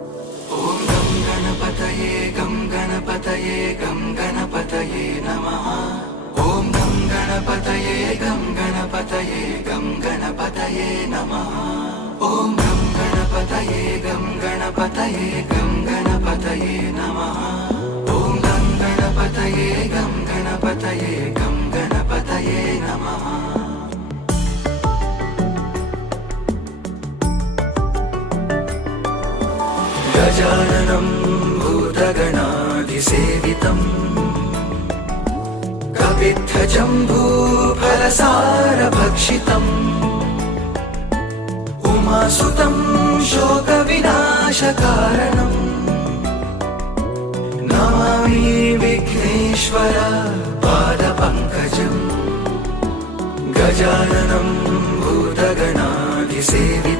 ॐ गं गणपतये नमः। ॐ गं गणपतये नमः। ॐ गं गणपतये नमः। ॐ गं गणपतये नमः। गजाननं भूतगणाधिसेवितम् कपित्थजम्बूफलसारभक्षितम् उमासुतं शोकविनाशकारणम् नमामि विघ्नेश्वर पादपङ्कजम्। गजाननं भूतगणाधिसेवितम्